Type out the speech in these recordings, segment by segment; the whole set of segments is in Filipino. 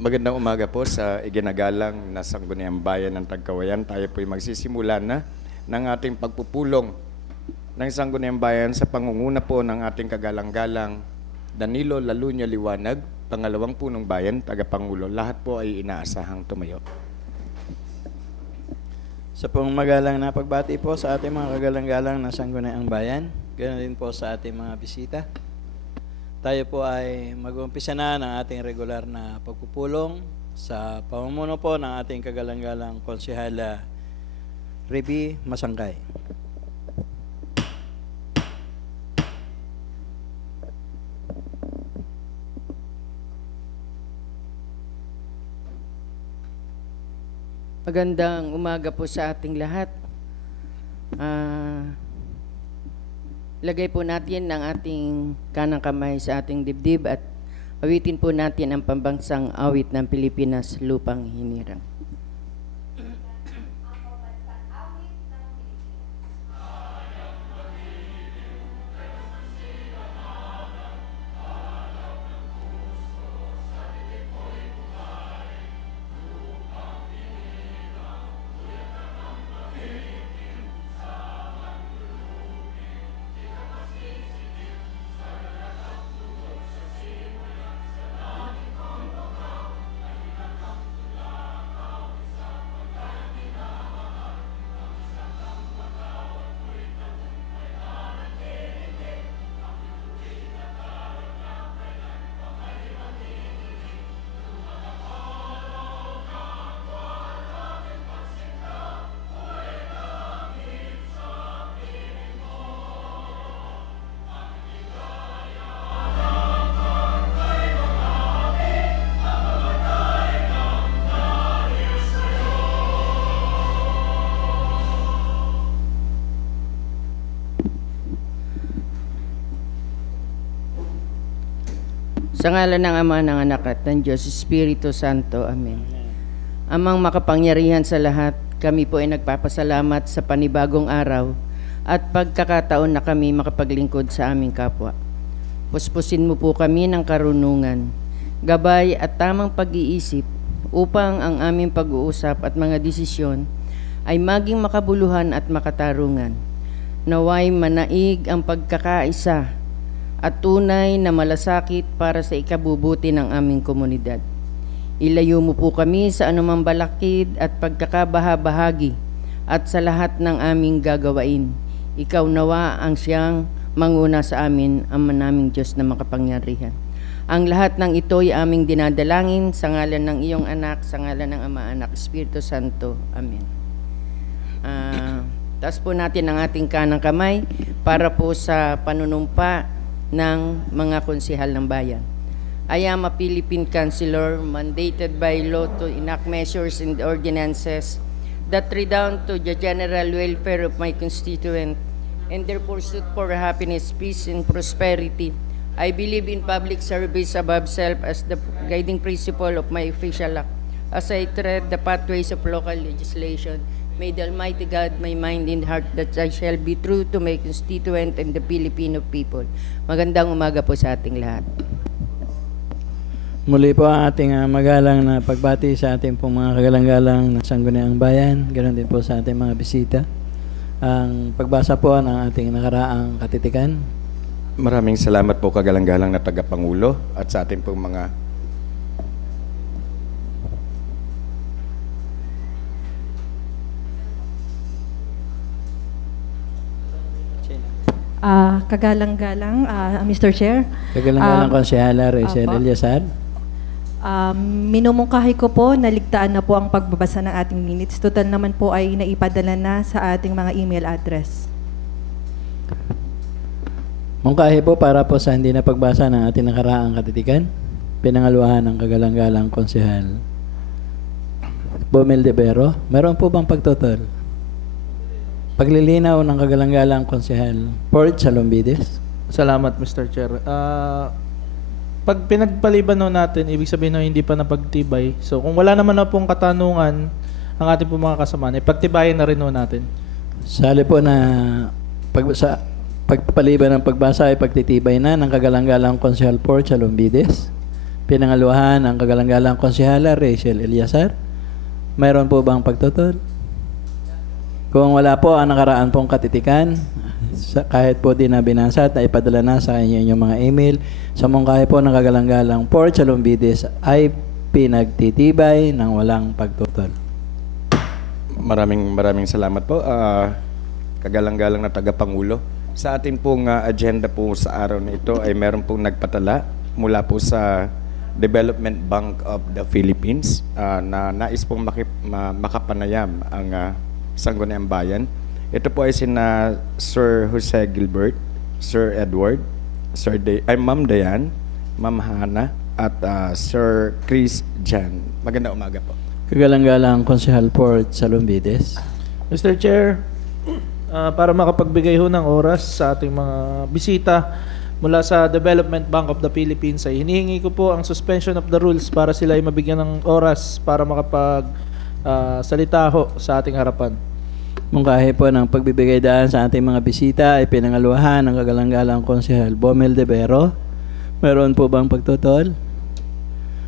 Magandang umaga po sa iginagalang na Sangguniang Bayan ng Tagkawayan. Tayo po'y magsisimula na ng ating pagpupulong ng Sangguniang Bayan sa pangunguna po ng ating kagalang-galang Danilo Lalunya Liwanag, pangalawang punong bayan, tagapangulo. Lahat po ay inaasahang tumayo. Sa pong magalang na pagbati po sa ating mga kagalang-galang na Sangguniang Bayan, ganoon din po sa ating mga bisita. Tayo po ay mag-umpisa na ng ating regular na pagpupulong sa pamumuno po ng ating kagalang-galang Konsehala Reby Masangkay. Magandang umaga po sa ating lahat. Lagay po natin ang ating kanang kamay sa ating dibdib at awitin po natin ang pambansang awit ng Pilipinas, Lupang Hinirang. Sa ngalan ng Ama, ng Anak at ng Diyos, Espiritu Santo. Amen. Amang makapangyarihan sa lahat, kami po ay nagpapasalamat sa panibagong araw at pagkakataon na kami makapaglingkod sa aming kapwa. Puspusin mo po kami ng karunungan, gabay at tamang pag-iisip upang ang aming pag-uusap at mga desisyon ay maging makabuluhan at makatarungan. Naway manaig ang pagkakaisa at tunay na malasakit para sa ikabubuti ng aming komunidad. Ilayo mo po kami sa anumang balakid at pagkakabahabahagi at sa lahat ng aming gagawain. Ikaw nawa ang siyang manguna sa amin, ang naming Diyos na makapangyarihan. Ang lahat ng ito ay aming dinadalangin sa ngalan ng iyong anak, sa ngalan ng Ama, Anak, Espiritu Santo. Amen. Taas po natin ang ating kanang kamay para po sa panunumpa ng mga konsehal ng bayan. I am a Philippine councilor mandated by law to enact measures and ordinances that redound to the general welfare of my constituent and their pursuit for happiness, peace, and prosperity. I believe in public service above self as the guiding principle of my official act. As I tread the pathways of local legislation, may the Almighty God, my mind and heart, that I shall be true to my constituent and the Filipino people. Magandang umaga po sa ating lahat. Muli po ang ating magalang na pagbati sa ating pong mga kagalang-galang na Sangguniang Bayan, ganoon din po sa ating mga bisita. Ang pagbasa po ng ating nakaraang katitikan. Maraming salamat po kagalang-galang na tagapangulo at sa ating pong mga Kagalang-galang, Mr. Chair. Kagalang-galang Konsehala Rachel Eliasad. Minumungkahi ko po na ligtaan na po ang pagbabasa ng ating minutes. Total naman po ay naipadala na sa ating mga email address. Mungkahi po para po sa hindi na pagbasa ng ating nakaraang katitikan. Pinangaluhan ng kagalang-galang Konsehal Bomel de Vero. Meron po bang pagtotol? Paglilinaw ng kagalang-galang Konsehal Port Salombides. Salamat, Mr. Chair. Pag pinagpaliban natin, ibig sabihin na hindi pa napagtibay. So, kung wala naman na pong katanungan ang ating pong mga kasamaan, ipagtibayin na rin natin. Sali po na pagpaliban ng pagbasa ay pagtitibay na ng kagalang-galang Konsehal Port Salombides. Pinangaluhan ang kagalang-galang konsehala Rachel Eliazar. Mayroon po bang pagtutol? Kung wala po ang nakaraan pong katitikan, kahit po di na binasa at naipadala na sa inyo inyong mga email, sa mungkahi po ng kagalang-galang Port Salumbides ay pinagtitibay ng walang pagtutol. Maraming salamat po, kagalang-galang na tagapangulo. Sa ating pong agenda po sa araw na ito ay meron pong nagpatala mula po sa Development Bank of the Philippines na nais pong makapanayam ang Sangguniang Bayan. Ito po ay sina Sir Jose Gilbert, Sir Edward, Ma'am Dayan, Ma'am Hana, at Sir Chris Jan. Magandang umaga po. Kagalang-galang Konsehal Port Salumbides. Mr. Chair, para makapagbigay ho ng oras sa ating mga bisita mula sa Development Bank of the Philippines, ay hinihingi ko po ang suspension of the rules para sila ay mabigyan ng oras para makapag-salita ho sa ating harapan. Mungkahi po ng pagbibigay daan sa ating mga bisita ay pinangaluhan ng kagalang-galang Konsehal Bomel de Vero. Meron po bang pagtutol?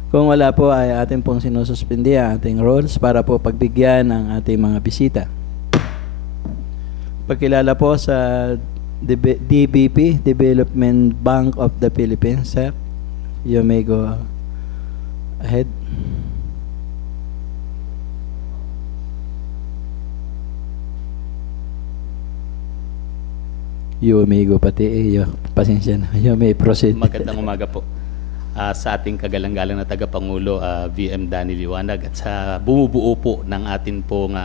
Kung wala po ay atin pong sinususpindi ang ating rules para po pagbigyan ng ating mga bisita. Pagkilala po sa DBP, Development Bank of the Philippines. Sir, you may go ahead. You may go pati pasensya na. You may proceed. Magandang umaga po. Sa ating kagalang-galang na tagapangulo, VM Danny Liwanag, at sa bumubuo po ng atin pong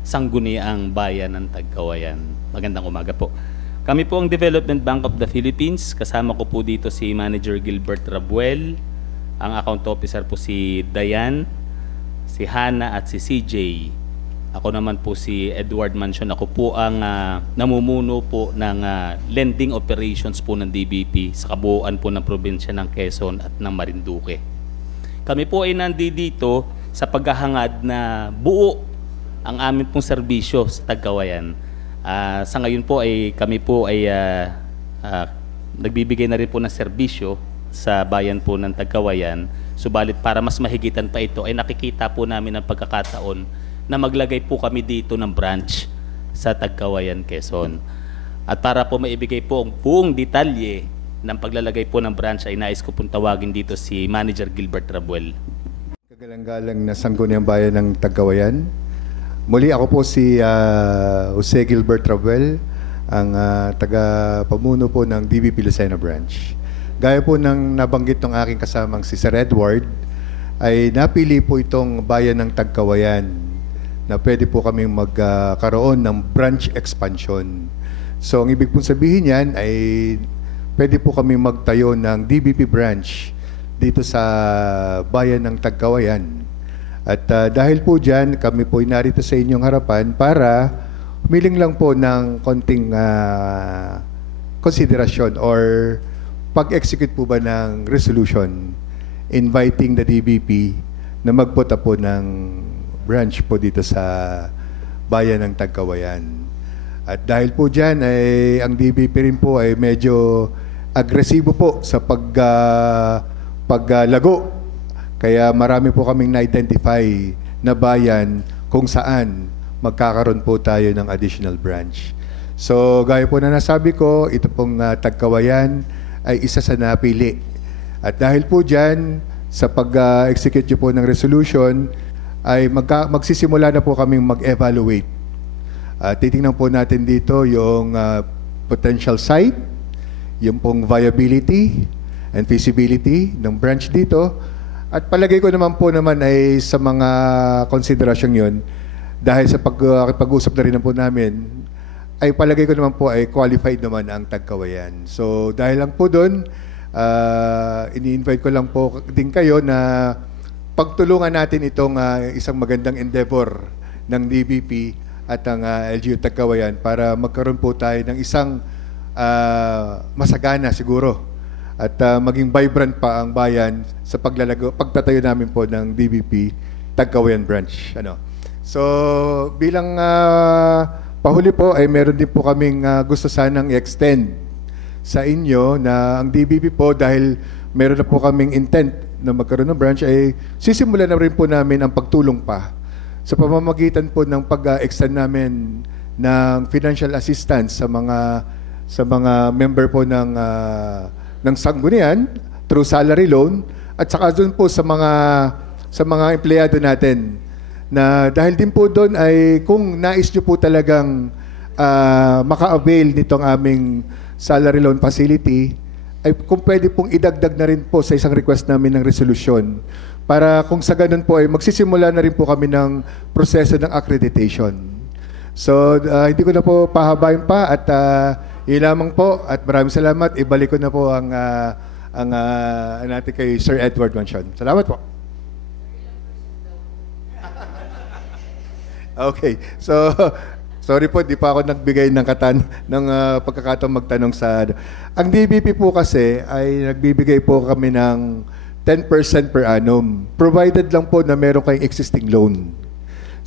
Sangguniang Bayan ng Tagkawayan. Magandang umaga po. Kami po ang Development Bank of the Philippines. Kasama ko po dito si Manager Gilbert Rabuel, ang account officer po si Dayan, si Hana at si CJ. Ako naman po si Edward Mansion. Ako po ang namumuno po ng lending operations po ng DBP sa kabuuan po ng probinsya ng Quezon at ng Marinduque. Kami po ay nandito sa paghahangad na buo ang amin pong serbisyo sa Tagkawayan. Sa ngayon po ay kami po ay nagbibigay na rin po ng serbisyo sa bayan po ng Tagkawayan. Subalit para mas mahigitan pa ito ay nakikita po namin ang pagkakataon na maglagay po kami dito ng branch sa Tagkawayan, Quezon. At para po maibigay po ang buong detalye ng paglalagay po ng branch ay nais ko pong tawagin dito si Manager Gilbert Rabuel. Kagalang-galang na Sangguniang Bayan ng Tagkawayan. Muli ako po si Jose Gilbert Rabuel, ang taga-pamuno po ng DBP Lucena Branch. Gaya po ng nabanggit ng aking kasamang si Sir Edward, ay napili po itong bayan ng Tagkawayan na pwede po kaming magkaroon ng branch expansion. So, ang ibig pong sabihin yan ay pwede po kami magtayo ng DBP branch dito sa bayan ng Tagkawayan. At dahil po dyan, kami po narito sa inyong harapan para humiling lang po ng konting konsiderasyon or pag-execute po ba ng resolution inviting the DBP na magpunta po ng branch po dito sa bayan ng Tagkawayan. At dahil po dyan, ay, ang DBP rin po ay medyo agresibo po sa paglago. Kaya marami po kaming na-identify na bayan kung saan magkakaroon po tayo ng additional branch. So, gaya po na nasabi ko, ito pong Tagkawayan ay isa sa napili. At dahil po dyan, sa pag-execute po ng resolution, ay magsisimula na po kaming mag-evaluate. Titingnan po natin dito yung potential site, yung pong viability and feasibility ng branch dito. At palagay ko naman po ay sa mga konsiderasyong yun, dahil sa pag-usap na rin po namin, ay palagay ko naman po ay qualified naman ang Tagkawayan. So dahil lang po doon, ini-invite ko lang po din kayo na pagtulungan natin itong isang magandang endeavor ng DBP at ang LGU Tagkawayan para magkaroon po tayo ng isang masagana siguro at maging vibrant pa ang bayan sa pagtatayo namin po ng DBP Tagkawayan branch. So bilang pahuli po ay meron din po kaming gusto sanang i-extend sa inyo na ang DBP po dahil meron na po kaming intent na magkaroon ng branch, ay sisimulan na rin po namin ang pagtulong pa sa pamamagitan po ng pag-extend namin ng financial assistance sa mga member po ng sanggunian through salary loan, at saka doon po sa mga empleyado natin, na dahil din po doon ay kung nais nyo po talagang maka-avail nitong aming salary loan facility, ay kung pwede pong idagdag na rin po sa isang request namin ng resolusyon, para kung sa ganun po ay magsisimula na rin po kami ng proseso ng accreditation. So hindi ko na po pahabain pa, at yun lamang po, at maraming salamat. Ibalik ko na po ang natin kay Sir Edward Mansion. Salamat po. Okay, so sorry po, di pa ako nagbigay ng pagkakataon magtanong sa... Ang DBP po kasi ay nagbibigay po kami ng 10% per annum, provided lang po na meron kayong existing loan.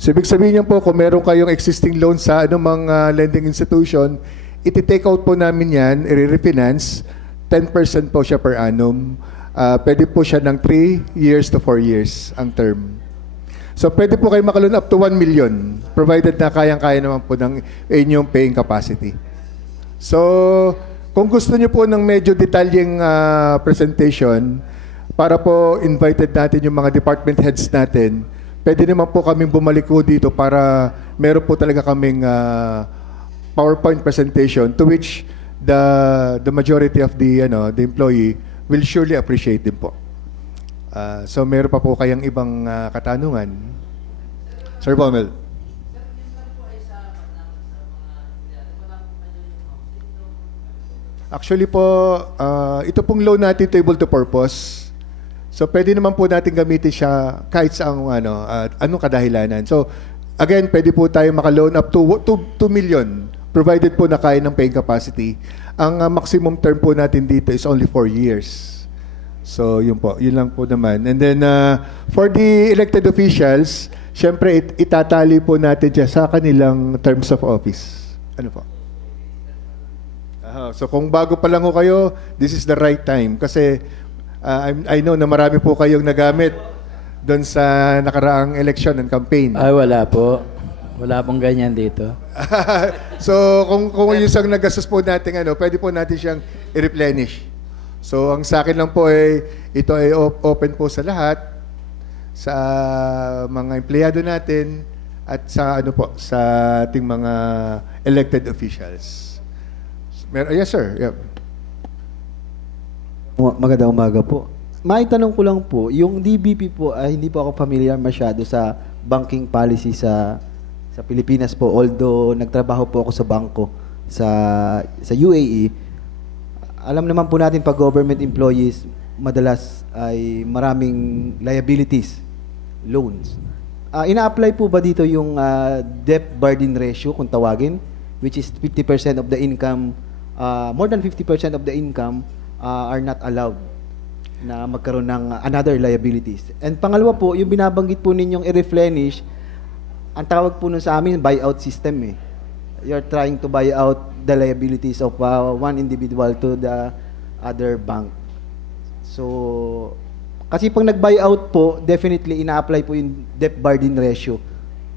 So ibig sabihin niyo po, kung meron kayong existing loan sa anumang lending institution, iti-take out po namin yan, i-refinance, 10% po siya per annum. Pwede po siya ng 3 years to 4 years ang term. So pwede po kayo makaloan up to 1 million, provided na kayang-kaya naman po ng inyong paying capacity. So kung gusto niyo po ng medyo detalyeng presentation, para po invited natin yung mga department heads natin, pwede naman po kaming bumalik po dito para meron po talaga kaming PowerPoint presentation to which the majority of the employee will surely appreciate din po. So meron pa po kayang ibang katanungan? Sir Bomel. Actually po, ito pong loan natin table to purpose. So pwede naman po natin gamitin siya kahit sa anong kadahilanan. So again, pwede po tayo makaloan up to 2 million provided po na kaya ng paying capacity. Ang maximum term po natin dito is only 4 years. So yun po, yun lang po naman. And then for the elected officials, syempre itatali po natin dyan sa kanilang terms of office. Ano po? So kung bago pa lang ho kayo, this is the right time. Kasi I know na marami po kayong nagamit doon sa nakaraang election and campaign. Ay, wala po. Wala pong ganyan dito. So kung yung isang nagastos po natin, pwede po natin siyang i-replenish. So ang sa akin lang po ay ito ay open po sa lahat, sa mga empleyado natin at sa sa ating mga elected officials. Yes sir. Yep. Magandang umaga po. May tanong ko lang po, yung DBP po, hindi po ako familiar masyado sa banking policy sa Pilipinas po. Although nagtrabaho po ako sa bangko sa UAE, alam naman po natin pag government employees, madalas ay maraming liabilities, loans. Ina-apply po ba dito yung debt burden ratio kung tawagin, which is 50% of the income, more than 50% of the income are not allowed na magkaroon ng another liabilities. And pangalawa po, yung binabanggit po ninyong i-replenish, ang tawag po nun sa amin, buyout system eh. You're trying to buy out the liabilities of one individual to the other bank. So, kasi pag nag-buyout po, definitely ina-apply po yung debt burden ratio.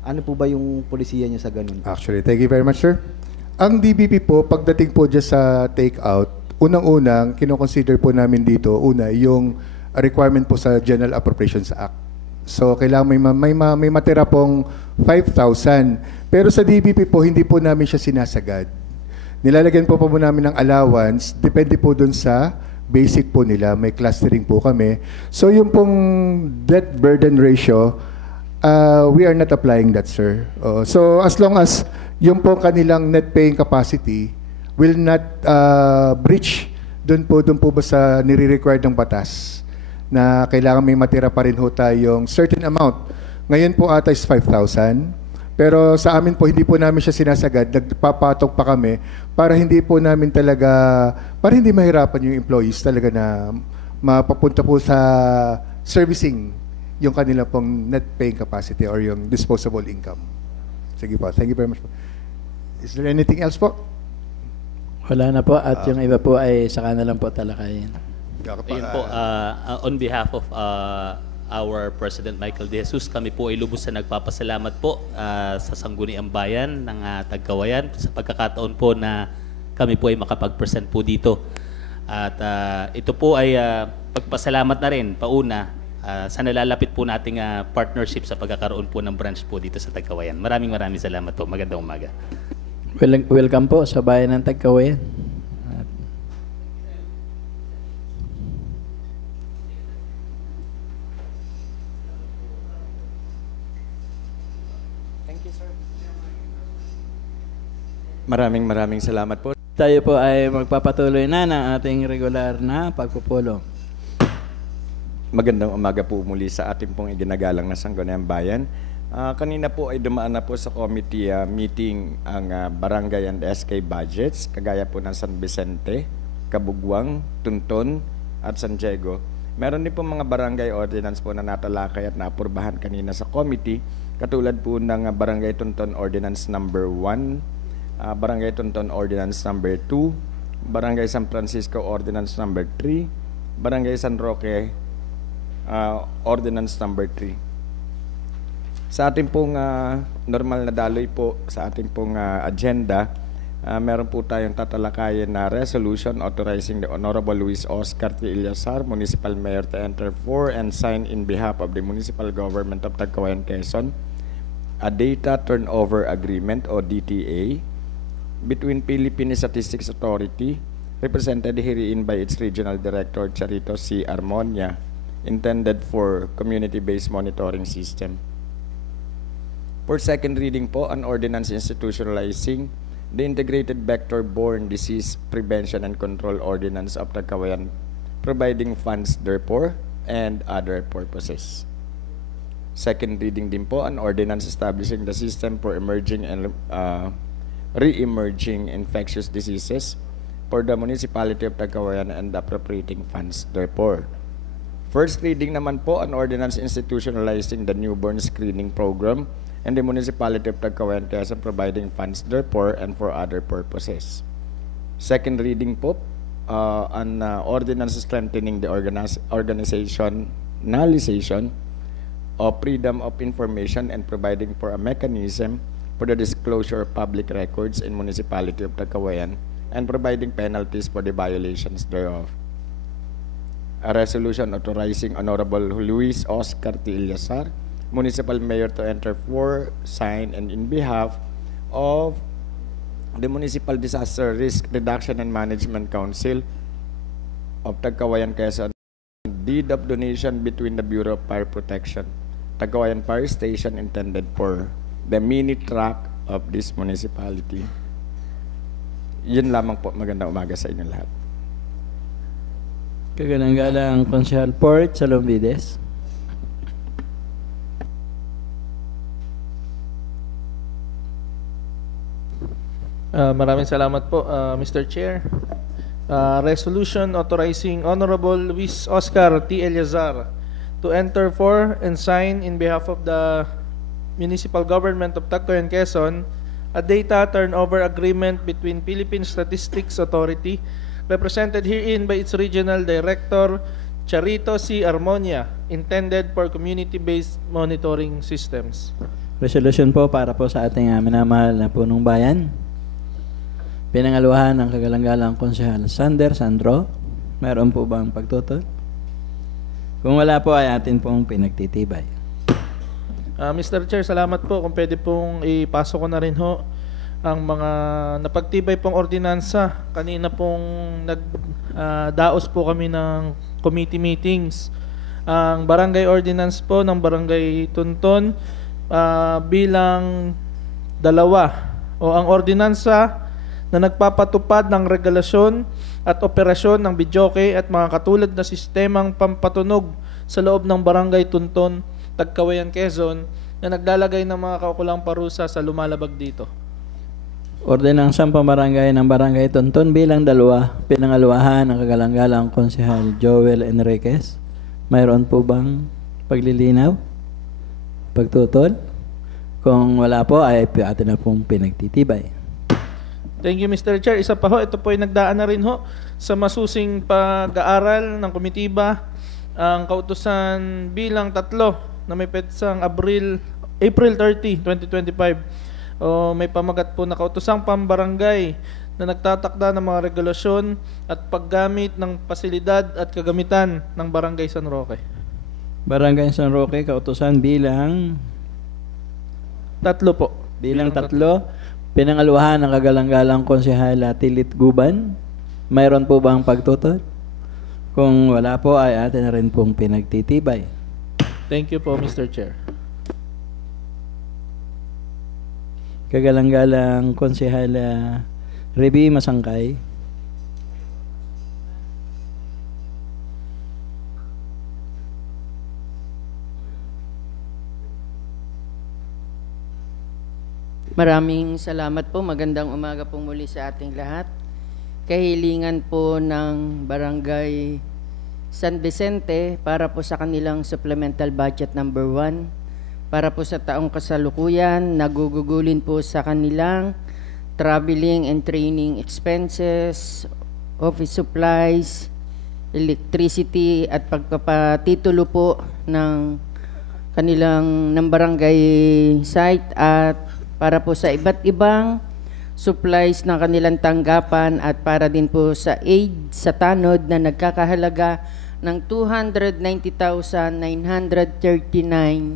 Ano po ba yung polisiya niyo sa ganun? Actually, thank you very much, sir. Ang DBP po, pagdating po dyan sa take-out, unang-unang, kinoconsider po namin dito, yung requirement po sa General Appropriations Act. So, kailangan may matira pong 5,000. Pero sa DBP po, hindi po namin siya sinasagad. Nilalagyan po namin ng allowance, depende po dun sa basic po nila, may clustering po kami. So, yung pong debt burden ratio, we are not applying that, sir. So, as long as yung po kanilang net paying capacity will not breach doon po ba sa nire-required ng batas na kailangan may matira pa rin ho tayong certain amount. Ngayon po ata is 5,000. Pero sa amin po, hindi po namin siya sinasagad. Nagpapatok pa kami para hindi po namin talaga, para hindi mahirapan yung employees talaga na mapapunta po sa servicing yung kanila pong net paying capacity or yung disposable income. Sige po. Thank you very much po. Is there anything else po? Wala na po at yung iba po ay saka na lang po talakayin. Ayun po, on behalf of our President Michael De Jesus, kami po ay lubos na nagpapasalamat po sa Sangguniang Bayan ng Tagkawayan sa pagkakataon po na kami po ay makapag-present po dito. At ito po ay pagpasalamat na rin, pauna, sa nalalapit po nating partnership sa pagkakaroon po ng branch po dito sa Tagkawayan. Maraming salamat po. Magandang umaga. Welcome po sa bayan ng Tagkawayan. Maraming salamat po. Tayo po ay magpapatuloy na ng ating regular na pagpupulong. Magandang umaga po muli sa ating pong iginagalang na Sangguniang Bayan. Kanina po ay dumaan na po sa committee meeting ang barangay and SK budgets, kagaya po ng San Vicente, Kabugwang, Tunton, at San Diego. Meron din po mga barangay ordinance po na natalakay at naapurbahan kanina sa committee, katulad po ng Barangay Tunton Ordinance number 1, Barangay Tunton Ordinance number 2, Barangay San Francisco Ordinance number 3, Barangay San Roque Ordinance number 3. Sa ating pong normal na daloy po sa ating pong agenda, meron po tayong tatalakayin na resolution authorizing the Honorable Luis Oscar T. Ilyasar, Municipal Mayor, to enter for and sign in behalf of the Municipal Government of Tagkawayan, Quezon, a Data Turnover Agreement o DTA between Philippine Statistics Authority, represented herein by its Regional Director Charito C. Armonia, intended for community-based monitoring system. For second reading po, an ordinance institutionalizing the Integrated Vector-Borne Disease Prevention and Control Ordinance of Tagkawayan, providing funds therefore and other purposes. Second reading din po, an ordinance establishing the system for emerging and re-emerging infectious diseases for the municipality of Tagkawayan and appropriating funds therefore. First reading naman po, an ordinance institutionalizing the newborn screening program and the municipality of Tagkawayan, Quezon, providing funds therefore and for other purposes. Second reading po, an ordinance strengthening the organizationalization of freedom of information and providing for a mechanism for the disclosure of public records in municipality of Tagkawayan and providing penalties for the violations thereof. A resolution authorizing Honorable Luis Oscar T. Ilyasar, Municipal Mayor, to enter for, sign, and in behalf of the Municipal Disaster Risk Reduction and Management Council of Tagkawayan, Quezon, deed of donation between the Bureau of Fire Protection, Tagkawayan Fire Station, intended for the mini truck of this municipality. Yun lamang po. Magandang umaga sa inyo lahat. Kagalang-galang Konsyal Port Salomvides. Maraming salamat po, Mr. Chair. Resolution authorizing Honorable Luis Oscar T. Ilyasar to enter for and sign in behalf of the Municipal Government of Tagkawayan, Quezon, a data turnover agreement between Philippine Statistics Authority, represented herein by its Regional Director Charito C. Armonia, intended for community-based monitoring systems. Resolution po para po sa ating minamahal na punong bayan. Pinangaluhan ng kagalang-galang Konsehal Sander Sandro. Meron po bang pagtutol? Kung wala po ay atin pong pinagtitibay. Mr. Chair, salamat po. Kung pwede pong ipasok ko na rin ho ang mga napagtibay pong ordinansa. Kanina pong nagdaos po kami ng committee meetings. Ang barangay ordinance po ng Barangay Tunton bilang 2 o ang ordinansa na nagpapatupad ng regulasyon at operasyon ng videoke at mga katulad na sistemang pampatunog sa loob ng Barangay Tunton, Tagkawayan, Quezon, na naglalagay ng mga kaukulang parusa sa lumalabag dito. Ordinansang pambarangay ng Barangay Tunton bilang 2, pinangaluahan ng kagalang-galang Konsehal Joel Enriquez. Mayroon po bang paglilinaw? Pagtutol? Kung wala po, ay atin na pong pinagtitibay. Thank you, Mr. Chair. Isa pa ho, ito po ay nagdaan na rin ho sa masusing pag-aaral ng komitiba, ang kautusan bilang 3 na may petsang April 30, 2025. May pamagat po na kautusang pambarangay na nagtatakda ng mga regulasyon at paggamit ng pasilidad at kagamitan ng Barangay San Roque. Barangay San Roque, kautusan bilang 3 po. bilang 3, pinangaluhan ng kagalang-galang Konsehala Tilit Guban. Mayroon po bang pagtutol? Kung wala po ay atin na rin pong pinagtitibay. Thank you po, Mr. Chair. Kagalang-galang Konsehala Reby Masangkay. Maraming salamat po. Magandang umaga po muli sa ating lahat. Kahilingan po ng Barangay San Vicente para po sa kanilang supplemental budget number 1 para po sa taong kasalukuyan, nagugugulin po sa kanilang traveling and training expenses, office supplies, electricity at pagpapatitulo po ng kanilang ng barangay site at para po sa iba't ibang supplies ng kanilang tanggapan at para din po sa aid sa tanod na nagkakahalaga ng 290,939.18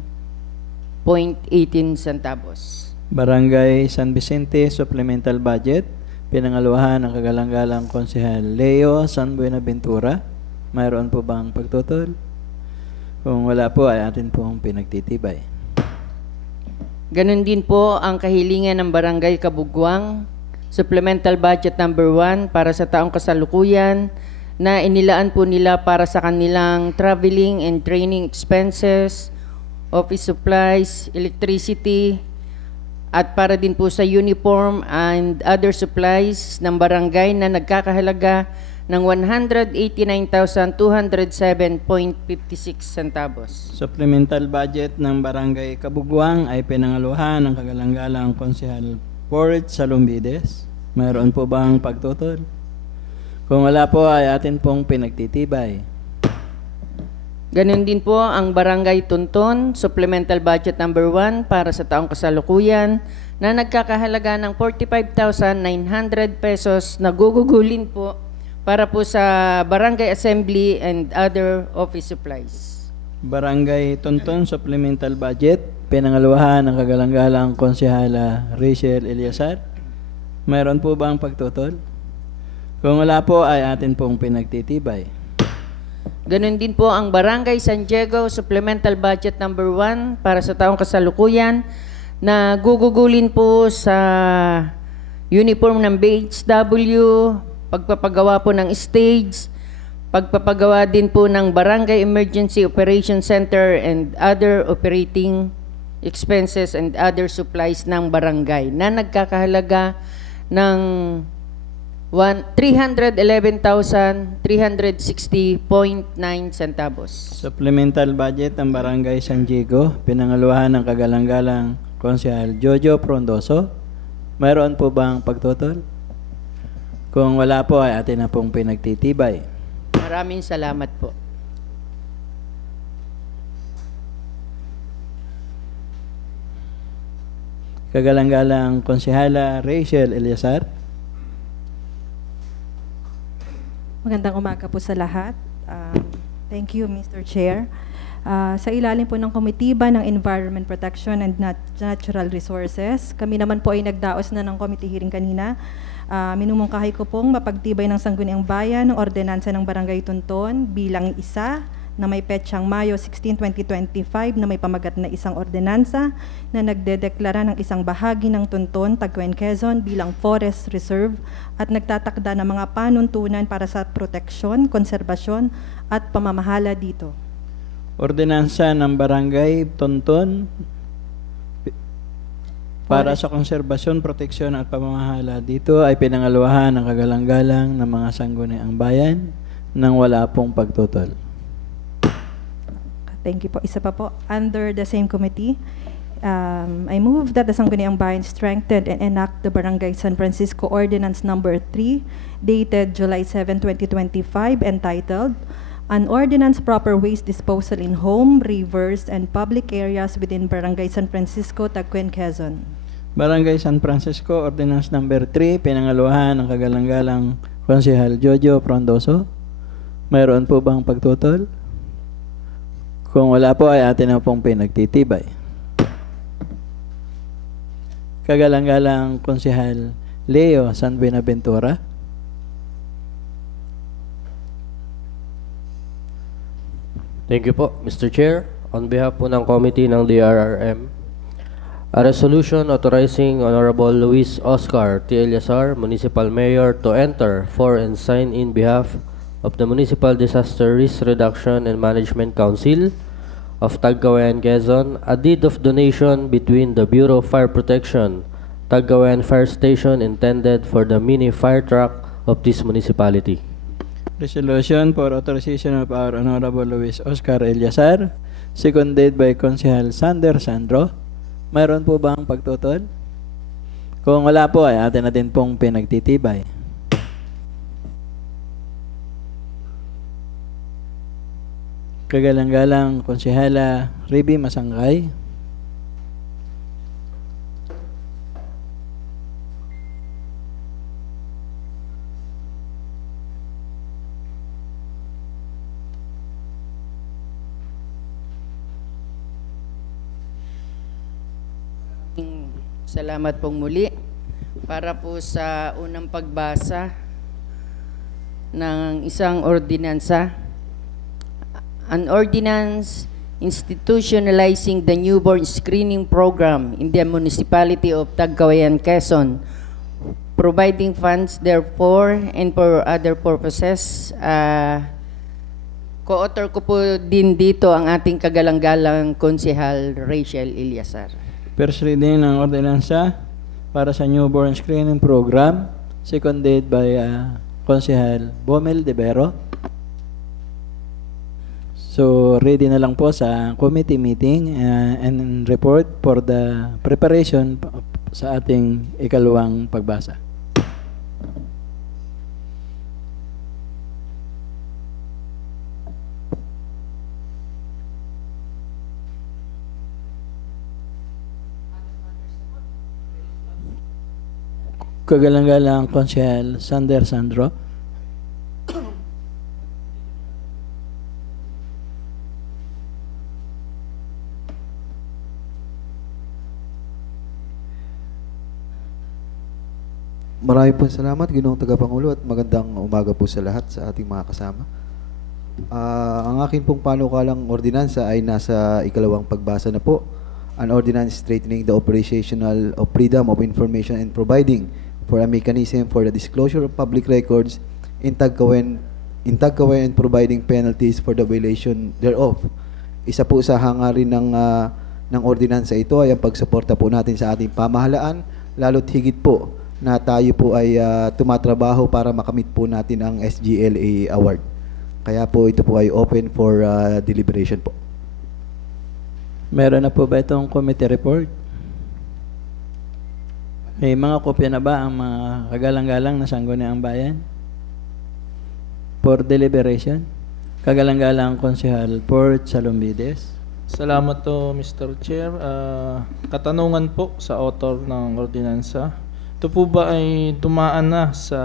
centavos. Barangay San Vicente Supplemental Budget, pinangaluhan ng kagalang-galang Konsehal Leo San Buenaventura. Mayroon po bang pagtutol? Kung wala po ay atin pong pinagtitibay. Ganon din po ang kahilingan ng Barangay Kabugwang, Supplemental Budget number 1 para sa taong kasalukuyan na inilaan po nila para sa kanilang traveling and training expenses, office supplies, electricity, at para din po sa uniform and other supplies ng barangay na nagkakahalaga ng 189,207.56 centavos. Supplemental budget ng Barangay Kabugwang ay pinangaluhan ng kagalang-galang Konsehal Port Salumbides. Mayroon po bang pagtutol? Kung wala po ay atin pong pinagtitibay. Ganon din po ang Barangay Tunton, Supplemental Budget number 1 para sa taong kasalukuyan na nagkakahalaga ng 45,900 pesos na gugugulin po para po sa Barangay Assembly and other office supplies. Barangay Tonton Supplemental Budget, pinangaluhan ng kagalang-galang Konsehala Rachel Eliasar. Mayroon po bang pagtutol? Kung wala po ay atin pong pinagtitibay. Ganon din po ang Barangay San Diego Supplemental Budget number 1 para sa taong kasalukuyan na gugugulin po sa uniform ng BHW, pagpapagawa po ng stage, pagpapagawa din po ng Barangay Emergency Operation Center and other operating expenses and other supplies ng barangay na nagkakahalaga ng 311,360.9 centavos. Supplemental budget ng Barangay San Diego, pinangaluhan ng kagalang-galang Konsehal Jojo Frondoso. Mayroon po bang pagtutol? Kung wala po ay atin na pong pinagtitibay. Maraming salamat po. Kagalang-galang Konsehala Rachel Eliasar. Magandang umaga po sa lahat. Thank you, Mr. Chair. Sa ilalim po ng Komitiba ng Environment Protection and Natural Resources, kami naman po ay nagdaos na ng committee hearing kanina. Minumungkahi ko pong mapagtibay ng Sangguniang Bayan ng ordinansa ng Barangay Tunton bilang isa na may petsang Mayo 16, 2025 na may pamagat na isang ordinansa na nagdedeklara ng isang bahagi ng Tunton, Taguen, Quezon bilang Forest Reserve at nagtatakda ng mga panuntunan para sa proteksyon, konserbasyon at pamamahala dito. Ordinansa ng Barangay Tunton para sa konserbasyon, proteksyon at pamamahala dito ay pinangaluhan ng kagalang-galang ng mga sangguniang bayan nang wala pong pagtutol. Thank you po. Isa pa po, under the same committee, I move that the Sangguniang Bayan strengthen and enact the Barangay San Francisco Ordinance Number 3, dated July 7, 2025, entitled An Ordinance Proper Waste Disposal in Home, Rivers, and Public Areas within Barangay San Francisco, Taguen, Quezon. Barangay San Francisco, Ordinance Number 3, pinangaluhan ng kagalang-galang Konsehal Jojo Frondoso. Mayroon po bang pagtutol? Kung wala po ay atin na pong pinagtitibay. Kagalang-galang Konsehal Leo San Buenaventura. Thank you po, Mr. Chair. On behalf po ng committee ng DRRM, a resolution authorizing Honorable Luis Oscar T. Eliazar, Municipal Mayor, to enter for and sign in behalf of the Municipal Disaster Risk Reduction and Management Council of Tagkawayan, Quezon, a deed of donation between the Bureau of Fire Protection, Tagkawayan Fire Station, intended for the mini fire truck of this municipality. Resolution for authorization of our Honorable Luis Oscar Eliazar, seconded by Konsehal Sander Sandro. Mayroon po bang pagtutol? Kung wala po ay atin natin pong pinagtitibay. Kagalang-galang Konsehala Riby Masangkay. Salamat pong muli para po sa unang pagbasa ng isang ordinansa. An ordinance institutionalizing the newborn screening program in the municipality of Tagkawayan, Quezon, providing funds therefore and for other purposes. Co-author ko po din dito ang ating kagalang-galang Konsehal Rachel Eliazar. First reading ng ordinansa para sa newborn screening program, seconded by Konsehal Bomel de Vero. So, ready na lang po sa committee meeting and report for the preparation sa ating ikalawang pagbasa. Kagalang-galang Konsehal Sander Sandro. Maraming po salamat, Ginoong Tagapangulo, at magandang umaga po sa lahat sa ating mga kasama. Ang akin pong panukalang ordinansa ay nasa ikalawang pagbasa na po. An ordinance strengthening the operational of freedom of information and providing for a mechanism for the disclosure of public records in Tagkawayan and providing penalties for the violation thereof. Isa po sa hangarin ng ordinansa ito ay ang pagsuporta po natin sa ating pamahalaan, lalo't higit po na tayo po ay tumatrabaho para makamit po natin ang SGLA award. Kaya po ito po ay open for deliberation po. Meron na po ba itong committee report? May mga kopya na ba ang mga kagalang-galang na Sangguniang Bayan? For deliberation? Kagalang-galang Konsehal Port Salombides. Salamat to, Mr. Chair. Katanungan po sa author ng ordinansa. Ito po ba ay dumaan na sa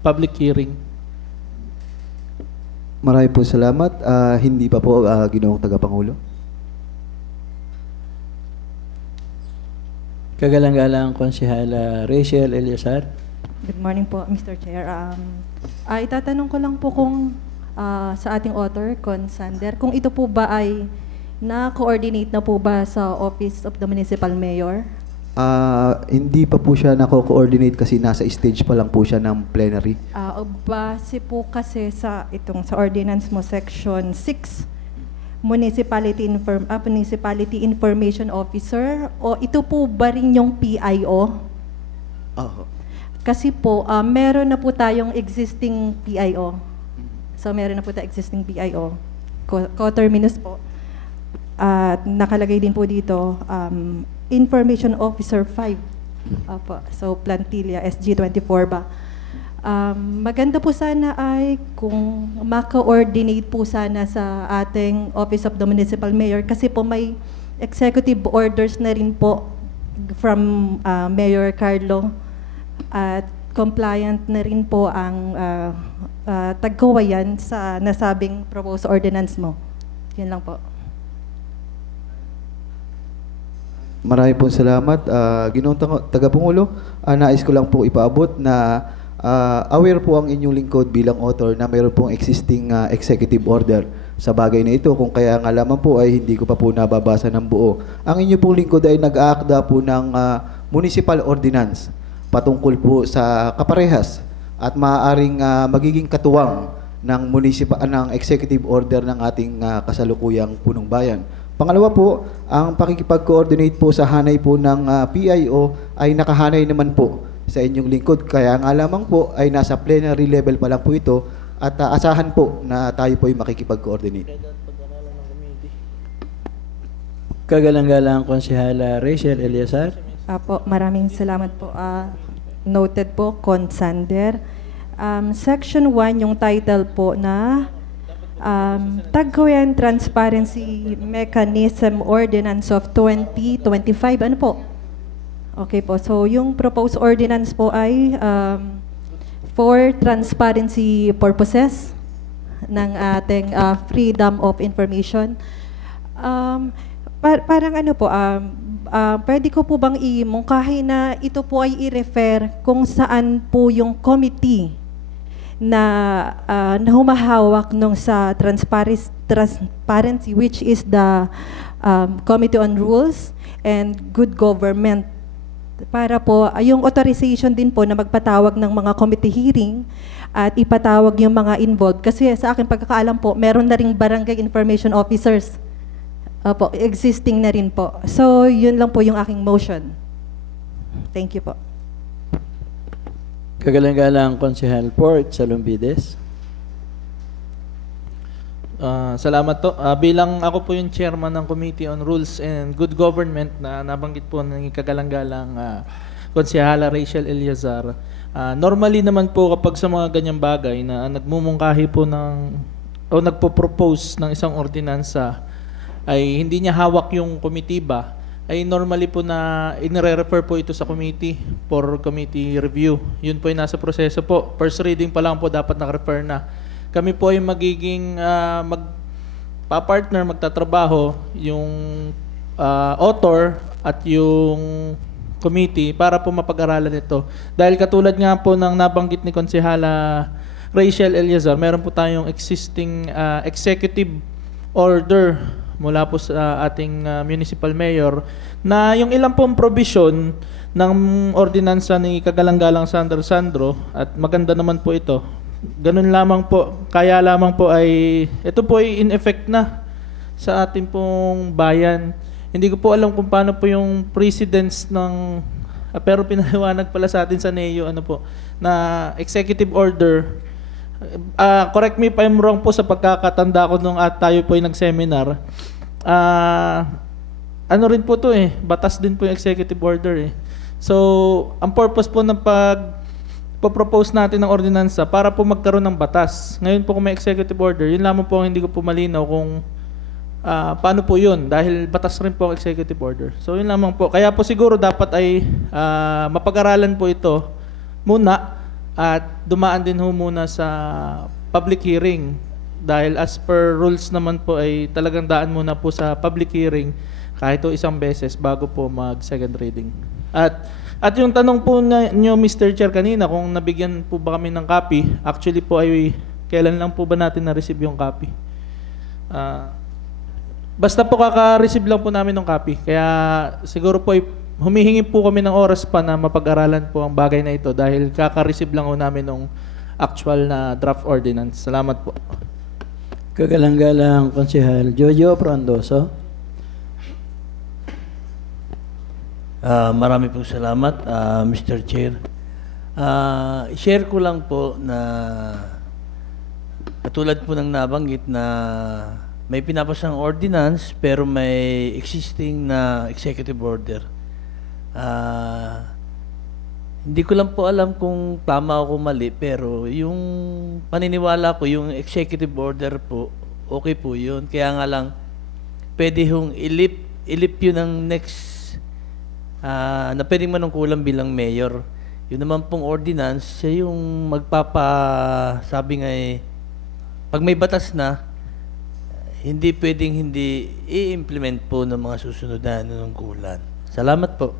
public hearing? Maraming po salamat. Hindi pa po, Ginoong Tagapangulo. Kagalang-galang Konsehala Rachel Eliazar. Good morning po, Mr. Chair. Itatanong ko lang po kung sa ating author, Con Sander, kung ito po ba ay na-coordinate na po ba sa Office of the Municipal Mayor? Hindi pa po siya nako-coordinate kasi nasa stage pa lang po siya ng plenary. Base po kasi sa ordinance mo, Section 6, Municipality Information Officer, o ito po ba rin yung PIO? Kasi po, meron na po tayong existing PIO. So, meron na po tayong existing PIO. Co-terminus po. At nakalagay din po dito, Information Officer 5. Opo, so Plantilla, SG24 ba? Maganda po sana ay kung maka-coordinate po sana sa ating Office of the Municipal Mayor kasi po may executive orders na rin po from Mayor Carlo at compliant na rin po ang Tagkawayan sa nasabing proposed ordinance mo. Yun lang po. Marami pong salamat. Ginoong Tagapangulo, nais ko lang po ipaabot na aware po ang inyong lingkod bilang author na mayroon pong existing executive order sa bagay na ito. Kung kaya nga lamang po ay hindi ko pa po nababasa ng buo. Ang inyong pong lingkod ay nag-aakda po ng municipal ordinance patungkol po sa kaparehas at maaaring magiging katuwang ng executive order ng ating kasalukuyang punong bayan. Pangalawa po, ang pakikipag-coordinate po sa hanay po ng PIO ay nakahanay naman po sa inyong lingkod. Kaya nga lamang po ay nasa plenary level pa lang po ito at asahan po na tayo po ay makikipag-coordinate. Kagalang-galang Konsehala Rachel Eliazar. Apo, maraming salamat po. Noted po, Consander. Section 1, yung title po na Tagkawayan Transparency Mechanism Ordinance of 2025. Ano po? Okay po. So, yung proposed ordinance po ay for transparency purposes ng ating freedom of information. Parang ano po, pwede ko po bang imungkahi na ito po ay i-refer kung saan po yung committee na humahawak nung sa transparency, which is the Committee on Rules and Good Government, para po yung authorization din po na magpatawag ng mga committee hearing at ipatawag yung mga involved. Kasi sa aking pagkakaalam po, meron na ring barangay information officers po, existing na rin po. So, yun lang po yung aking motion. Thank you po. Kagalang-galang Konsehal Port Salumbides. Salamat to. Bilang ako po yung chairman ng Committee on Rules and Good Government na nabanggit po ng kagalang-galang Konsehala Rachel Eliazar. Normally naman po kapag sa mga ganyang bagay na nagmumungkahi po o nagpo-propose ng isang ordinansa ay hindi niya hawak yung komitiba, ay normally po na inire-refer po ito sa committee for committee review. Yun po ay nasa proseso po. First reading pa lang po dapat naka-refer na. Kami po ay magiging magpa-partner, magtatrabaho yung author at yung committee para po mapag-aralan ito. Dahil katulad nga po ng nabanggit ni Konsehala Rachel Eliazar, meron po tayong existing executive order mula po sa ating municipal mayor na yung ilang pong provision ng ordinansa ni Kagalang-galang Sandro at maganda naman po ito. Ganun lamang po, kaya lamang po ay ito po ay in effect na sa ating pong bayan. Hindi ko po alam kung paano po yung precedence ng pero pinaliwanag pala sa atin sa NEO na executive order. Correct me if I'm wrong po sa pagkakatanda ko nung tayo po ay nag-seminar. Ano rin po to batas din po yung executive order So, ang purpose po ng pag-propose natin ng ordinansa para po magkaroon ng batas. Ngayon po kung may executive order, yun lamang po ang hindi ko po malinaw kung paano po yun dahil batas rin po ang executive order. So, yun lamang po. Kaya po siguro dapat ay mapag-aralan po ito muna at dumaan din ho muna sa public hearing dahil as per rules naman po ay talagang daan muna po sa public hearing kahit isang beses bago po mag second reading. At yung tanong po niyo Mr. Chair kanina kung nabigyan po ba kami ng copy, actually po ay kailan lang po ba natin na-receive yung copy? Basta po kaka-receive lang po namin ng copy. Kaya siguro po ay humihingi po kami ng oras pa na mapag-aralan po ang bagay na ito dahil kaka-receive lang po namin ng actual na draft ordinance. Salamat po. Kagalang-galang Konsehal Jojo Frondoso. Marami pong salamat, Mr. Chair. Share ko lang po na katulad po ng nabanggit na may pinapasang ordinance pero may existing na executive order. Hindi ko lang po alam kung tama o mali, pero yung paniniwala ko, yung executive order po, okay po yun. Kaya nga lang, pwede hong ilip yun ang next na pwedeng manungkulan bilang mayor. Yun naman pong ordinance, siya yung sabi nga pag may batas na, hindi pwedeng hindi i-implement po ng mga susunod na nanungkulan. Salamat po.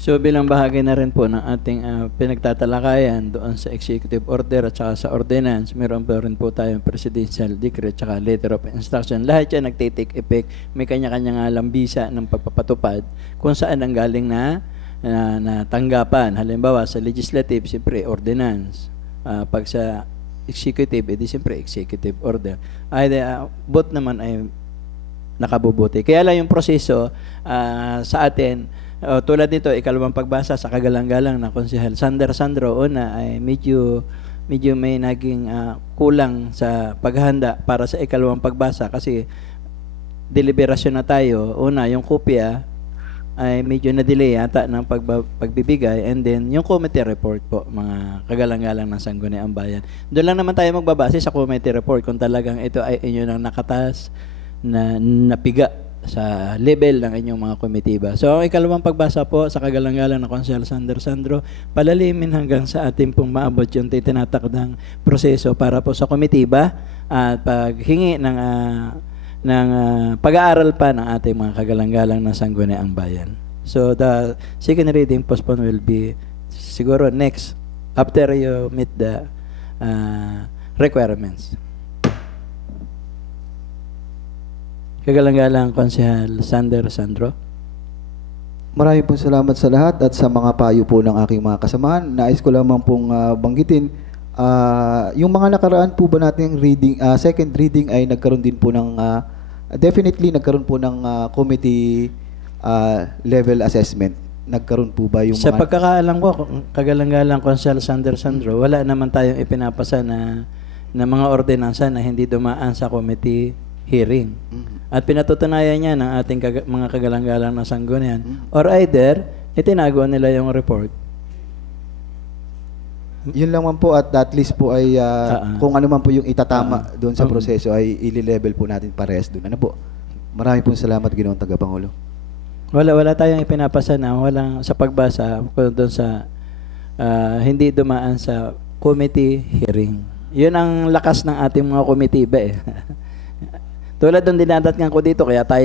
So bilang bahagi na rin po ng ating pinagtatalakayan doon sa executive order at saka sa ordinance, meron pa rin po tayong presidential decree at saka letter of instruction. Lahat yan nagtitake effect, may kanya-kanya nga lambisa ng pagpapatupad kung saan ang galing na tanggapan. Halimbawa sa legislative, siyempre ordinance. Pag sa executive, edi siyempre executive order. Both naman ay nakabubuti. Kaya lang yung proseso sa atin, tulad nito, ikalawang pagbasa sa kagalang-galang na Konsehal Sander Sandro, una ay medyo may naging kulang sa paghahanda para sa ikalawang pagbasa kasi deliberasyon na tayo. Una, yung kopya ay medyo na-delay yata ng pagbibigay, and then yung committee report po, mga kagalang-galang ng Sangguniang Bayan. Doon lang naman tayo magbabase sa committee report kung talagang ito ay inyo nang nakatas na napiga sa level ng inyong mga komitiba. So, ang ikalawang pagbasa po sa kagalang-galang ng Konsehal Sander Sandro, palalimin hanggang sa ating pong maabot yung titinatakdang proseso para po sa komitiba at paghingi ng pag-aaral pa ng ating mga kagalang-galang ng Sangguniang Bayan. So, the second reading postpone will be siguro next after you meet the requirements. Kagalang-galang Konsehal Sander Sandro. Maraming pong salamat sa lahat at sa mga payo po ng aking mga kasamahan. Nais ko lamang pong banggitin, yung mga nakaraan po ba nating reading, second reading ay nagkaroon din po ng, definitely nagkaroon po ng committee level assessment. Nagkaroon po ba yung sa mga... pagkakaalam ko, kagalang-galang Konsehal Sander Sandro, wala naman tayong ipinapasa na mga ordinansa na hindi dumaan sa committee hearing. At pinatutunayan niya ng ating mga kagalang-galang na sanggunian. Or either, itinago nila yung report. Yun lang man po at least po ay kung ano man po yung itatama doon sa proseso ay ili-level po natin parehas doon. Ano po? Marami pong salamat, Ginoong Tagapangulo. Wala tayong ipinapasa na walang sa pagbasa doon sa hindi dumaan sa committee hearing. Yun ang lakas ng ating mga komitiba eh. Tulad ng dinadatngan ko dito, kaya tayo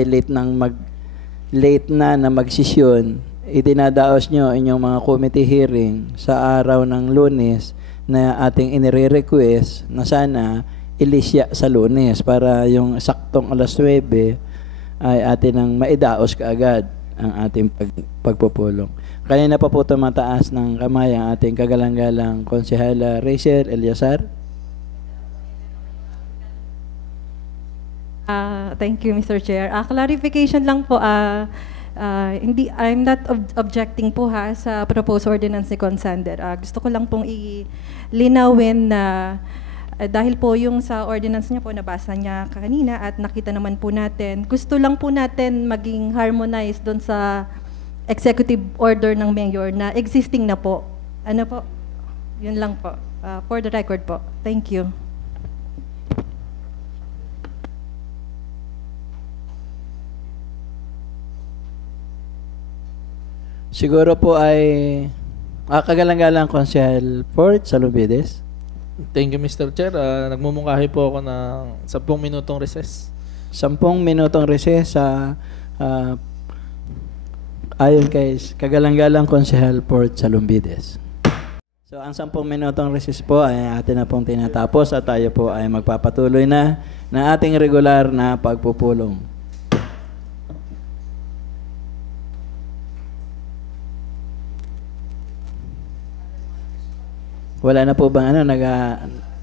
late na magsisyon, idinadaos nyo inyong mga committee hearing sa araw ng Lunes na ating inire-request na sana ilisya sa Lunes para yung saktong alas 9 ay atin ang maidaos kaagad ang ating pagpupulong. Kanina pa po tumataas ng kamay ang ating kagalang-galang Konsehala Rachel Eliazar. Thank you, Mr. Chair. Clarification lang po, I'm not objecting po sa proposed ordinance ni Consander. Gusto ko lang pong ilinawin na dahil po yung sa ordinance niya po nabasa niya kanina at nakita naman po natin, gusto lang po natin maging harmonized doon sa executive order ng mayor na existing na po. Ano po? Yun lang po. For the record po. Thank you. Siguro po ay kagalang-galang Konsehal Fort Salubides. Thank you, Mr. Chair. Nagmumungkahi po ako ng 10 minutong recess. 10 minutong recess sa ayon kay kagalang-galang Konsehal Fort Salubides. So ang 10 minutong recess po ay atin na pong tinatapos at tayo po ay magpapatuloy na ating regular na pagpupulong. Wala na po bang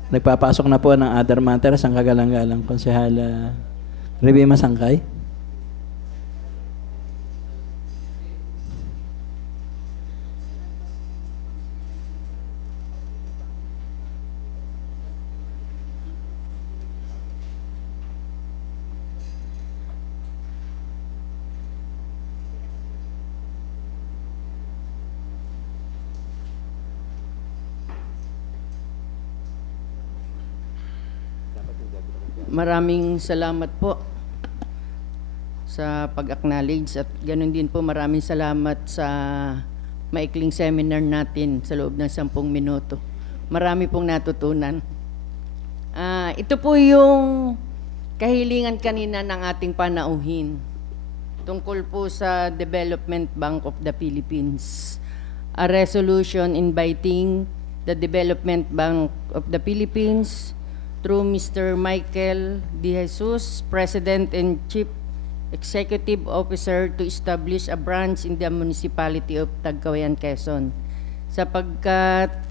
nagpapasok na po ng other matters ang kagalang-galang Konsehala Revie Masangkay? Maraming salamat po sa pag-acknowledge at ganoon din po maraming salamat sa maikling seminar natin sa loob ng 10 minuto. Marami pong natutunan. Ito po yung kahilingan kanina ng ating panauhin tungkol po sa Development Bank of the Philippines. A resolution inviting the Development Bank of the Philippines through Mr. Michael De Jesus, President and Chief Executive Officer, to establish a branch in the municipality of Tagkawayan, Quezon. Sapagkat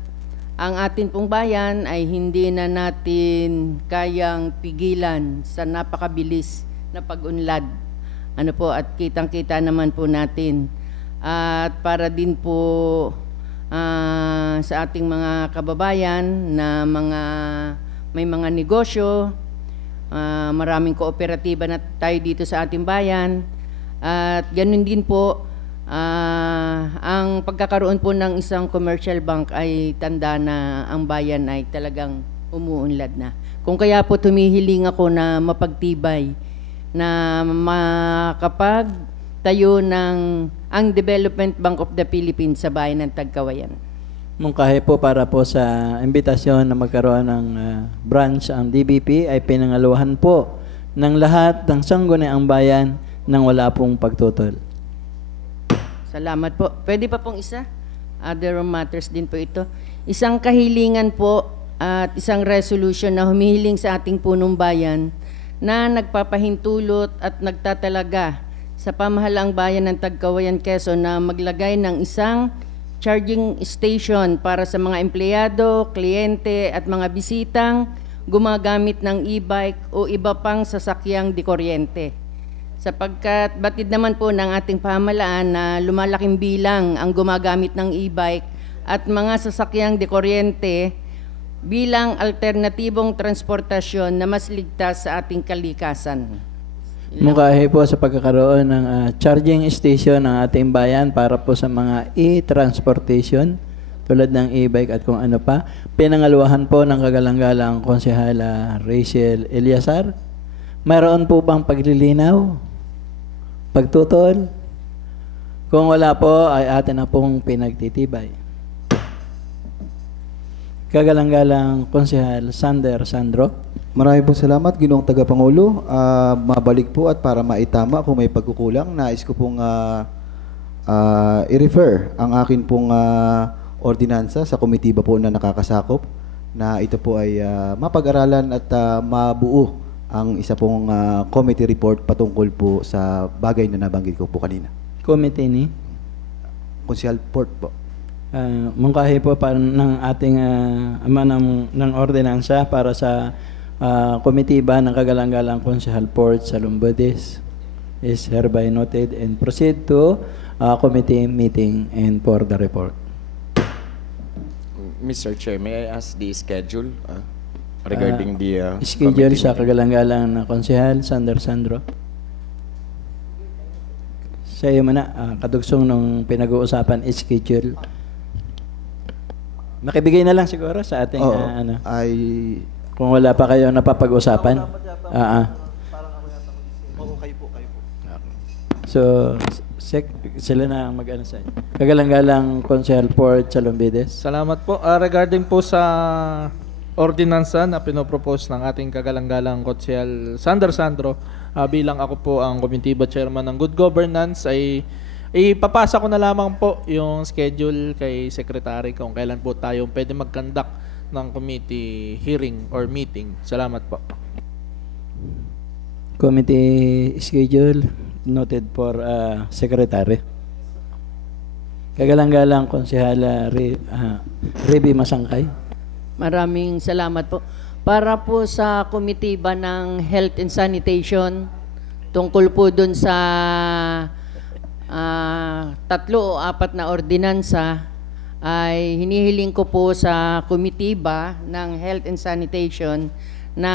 ang atin pong bayan ay hindi na natin kayang pigilan sa napakabilis na pag-unlad. At kitang-kita naman po natin. At para din po sa ating mga kababayan na may mga negosyo, maraming kooperatiba na tayo dito sa ating bayan. At ganun din po, ang pagkakaroon po ng isang commercial bank ay tanda na ang bayan ay talagang umuunlad na. Kung kaya po tumihiling ako na mapagtibay, na makapagtayo ng ang Development Bank of the Philippines sa bayan ng Tagkawayan. Mungkahi po para po sa imbitasyon na magkaroon ng branch ang DBP ay pinangaluhan po ng lahat ng sangguniang bayan nang wala pong pagtutol. Salamat po. Pwede pa pong isa? Other matters din po ito. Isang kahilingan po at isang resolution na humihiling sa ating punong bayan na nagpapahintulot at nagtatalaga sa pamahalaang bayan ng Tagkawayan, Quezon na maglagay ng isang charging station para sa mga empleyado, kliyente at mga bisitang gumagamit ng e-bike o iba pang sasakyang di kuryente. Sapagkat batid naman po ng ating pamahalaan na lumalaking bilang ang gumagamit ng e-bike at mga sasakyang di kuryente bilang alternatibong transportasyon na mas ligtas sa ating kalikasan. Mungkahi po sa pagkakaroon ng charging station ng ating bayan para po sa mga e-transportation tulad ng e-bike at kung ano pa. Pinangaluhan po ng kagalang-galang Konsehala Rachel Eliasar. Mayroon po bang paglilinaw? Pagtutol? Kung wala po ay atin na pong pinagtitibay. Kagalang-galang Konsehal Sander Sandro. Maraming po salamat, Ginoong Tagapangulo. Mabalik po at para maitama kung may pagkukulang, nais ko pong i-refer ang akin pong ordinansa sa komitiba po na nakakasakop na ito po ay mapag-aralan at mabuo ang isa pong committee report patungkol po sa bagay na nabanggit ko po kanina. Committee ni? Consihal Port po. Mungkahi po para ng ating ama ng ordinansa para sa komitiba ng kagalang-galang Konsehal Port sa Lumbodes is hereby noted and proceed to committee meeting and for the report. Mr. Chair, may I ask the schedule regarding the schedule sa meeting? kagalang-galang na Konsehal Sander Sandro. Sa iyo muna, kadugsong nung pinag-uusapan is schedule. Makibigay na lang siguro sa ating kung wala pa kayo napapag-usapan. So, sila na ang mag-ano sa inyo. Kagalang-galang Konsehal Port sa Lumbides. Salamat po. Regarding po sa ordinansa na pinopropose ng ating kagalang-galang Konsehal Sander Sandro, bilang ako po ang komitiba chairman ng Good Governance, ay ipapasa ko na lamang po yung schedule kay Secretary kung kailan po tayo pwede mag-conduct ng committee hearing or meeting. Salamat po. Committee schedule noted for Secretary. Kagalang-galang Konsehala Reby Masangkay. Maraming salamat po. Para po sa komitiba ng Health and Sanitation, tungkol po dun sa 3 o 4 na ordinansa, ay hinihiling ko po sa komitiba ng Health and Sanitation na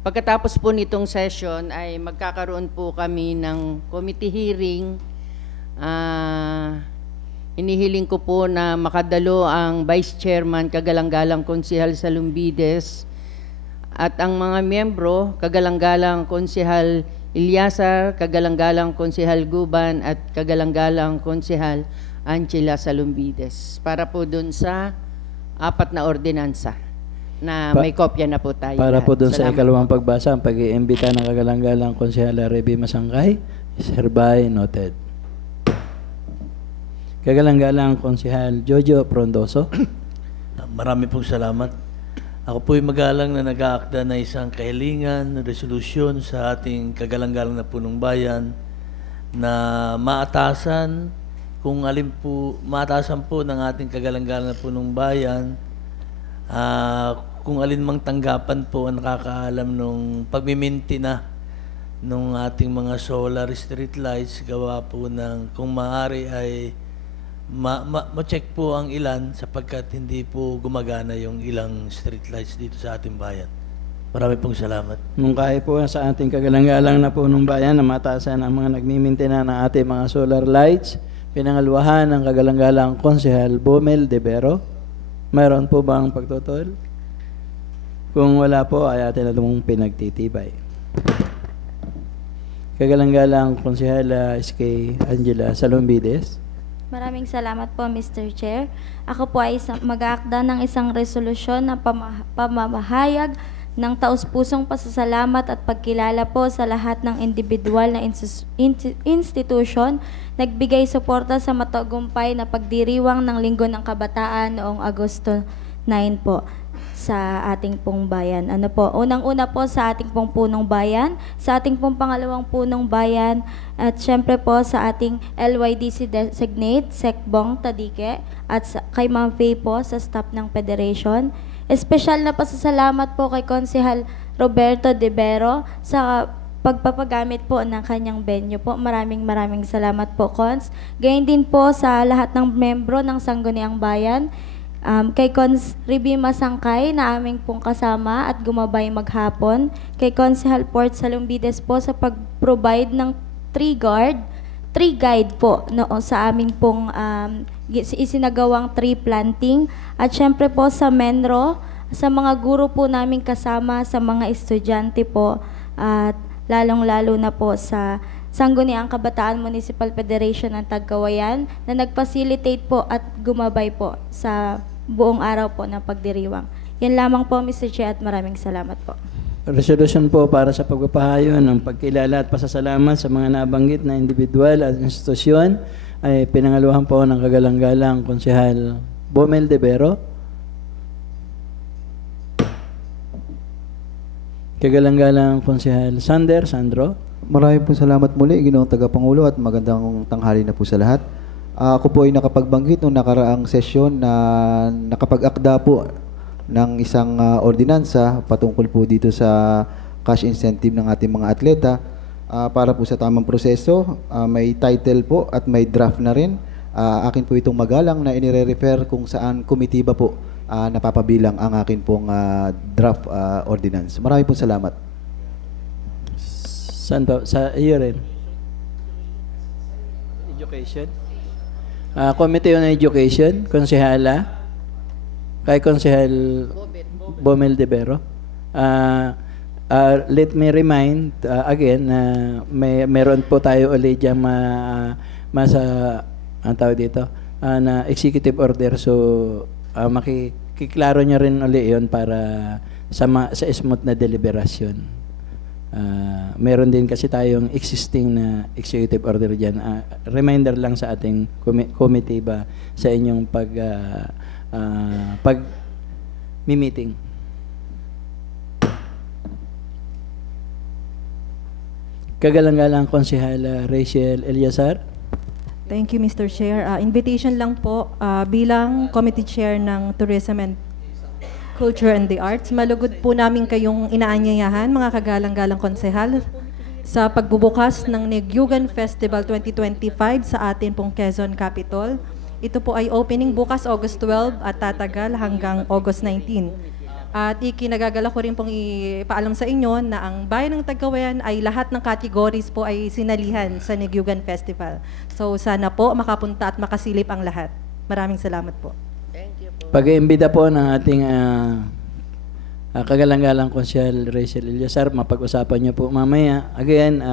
pagkatapos po nitong session ay magkakaroon po kami ng committee hearing. Hinihiling ko po na makadalo ang Vice Chairman kagalang-galang Konsehal Salumbides At ang mga miyembro, kagalang-galang Konsehal Ilyasar, kagalang-galang Konsehal Guban, at kagalang-galang Konsehal Angela Salumbides. Para po dun sa 4 na ordinansa na may kopya na po tayo. Para lahat. po dun sa Salamat ikalawang po. pagbasa, ang pag-iimbita ng kagalang-galang Konsehala Reby Masangkay is hereby noted. Kagalang-galang Konsehal Jojo Frondoso. Marami pong salamat. Ako po'y magalang na nag-aakda na isang kahilingan, resolusyon sa ating kagalang-galang na punong bayan na maatasan kung alin po, maatasan po ng ating kagalang-galang na punong bayan kung alin mang tanggapan po ang nakakaalam nung pagmiminti na nung ating mga solar street lights, gawa po ng kung maaari ay ma-check po ang ilan sapagkat hindi po gumagana yung ilang street lights dito sa ating bayan. Marami pong salamat. Nung kaya po sa ating kagalang-galang na punong bayan na matasan ang mga nagmimintina ng ating mga solar lights, pinangaluhan ng kagalang-galang Konsehal Bomel de Vero. Mayroon po bang pagtutol? Kung wala po, ay atin na itong pinagtitibay. Kagalang-galang Konsehal SK Angela Salumbides. Maraming salamat po, Mr. Chair. Ako po ay mag-aakda ng isang resolusyon na pamamahayag ng taus-pusong pasasalamat at pagkilala po sa lahat ng individual na institusyon nagbigay suporta sa matagumpay na pagdiriwang ng Linggo ng Kabataan noong Agosto 9 po sa ating pong bayan. Ano po? Unang-una po sa ating pong punong bayan, sa ating pong pangalawang punong bayan, at syempre po sa ating LYDC designate, Sekbong Tadike, at kay Ma'am Faye po sa staff ng Federation. Espesyal na pasasalamat po kay Konsehal Roberto De Vero sa pagpapagamit po ng kanyang venue po. Maraming salamat po, Cons. Gayon din po sa lahat ng membro ng Sangguniang Bayan, kay Cons Reby Masangkay na aming pong kasama at gumabay maghapon, kay Konsehal Port Salumbides po sa pag-provide ng tree guide po sa aming pong isinagawang tree planting, at syempre po sa Menro, sa mga guro po namin kasama, sa mga estudyante po, at lalong-lalo na po sa Sangguniang Kabataan Municipal Federation ng Tagkawayan na nag-facilitate po at gumabay po sa buong araw po ng pagdiriwang. Yan lamang po, Mr. Chair, at maraming salamat po. Resolution po para sa pagpapahayo ng pagkilala at pasasalamat sa mga nabanggit na individual at institusyon ay pinangaluhan po ng kagalang-galang Konsehal Bomel de Vero. Kagalang-galang Konsehal Sandro. Maraming po salamat muli, Ginoong Tagapangulo, at magandang tanghali na po sa lahat. Ako po ay nakapagbanggit noong nakaraang sesyon na nakapag-akda po ng isang ordinansa patungkol po dito sa cash incentive ng ating mga atleta para po sa tamang proseso. May title po at may draft na rin. Akin po itong magalang na inire-refer kung saan komitiba po napapabilang ang akin pong draft ordinance. Maraming po salamat. Santo, sa iyo rin. Education. Committee on Education, Konsehala. Kay Konsehal Bomel de Vero. Let me remind again na meron po tayo ulit dyan ang tawag dito, na executive order. So, makikiklaro nyo rin ulit yun para sa smooth na deliberasyon. Meron din kasi tayong existing na executive order dyan. Reminder lang sa ating committee ba sa inyong pag-meeting. Kagalang-galang Konsehal Rachel Eliazar. Thank you, Mr. Chair. Invitation lang po bilang Committee Chair ng Tourism and Culture and the Arts. Malugod po namin kayong inaanyayahan, mga kagalang-galang konsehal, sa pagbubukas ng Negyugan Festival 2025 sa atin pong Quezon Capital. Ito po ay opening bukas August 12 at tatagal hanggang August 19. At ikinagagala ko rin pong ipaalam sa inyo na ang Bayan ng Tagkawayan ay lahat ng categories po ay sinalihan sa Negyugan Festival. So sana po makapunta at makasilip ang lahat. Maraming salamat po. Pag-iimbita po ng ating Kagalang-galang Konsyel Rachel Eliazar, mapag-usapan niyo po mamaya. Again,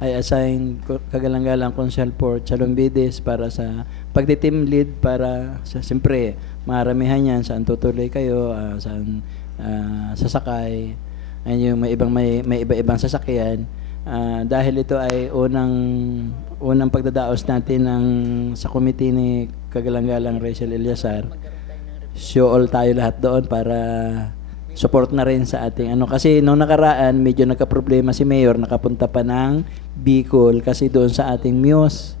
I assign kagalang-galang Konsyel for Chalombides para sa pagti-team lead para sa siyempre maramihan yan saan tutuloy kayo, saan sasakay, ayun, may iba-ibang sasakyan. Dahil ito ay unang pagdadaos natin sa committee ni kagalang-galang Rachel Eliazar. Show all tayo lahat doon para support na rin sa ating kasi nung nakaraan medyo nagka-problema si Mayor, nakapunta pa ng Bicol kasi doon sa ating Muse.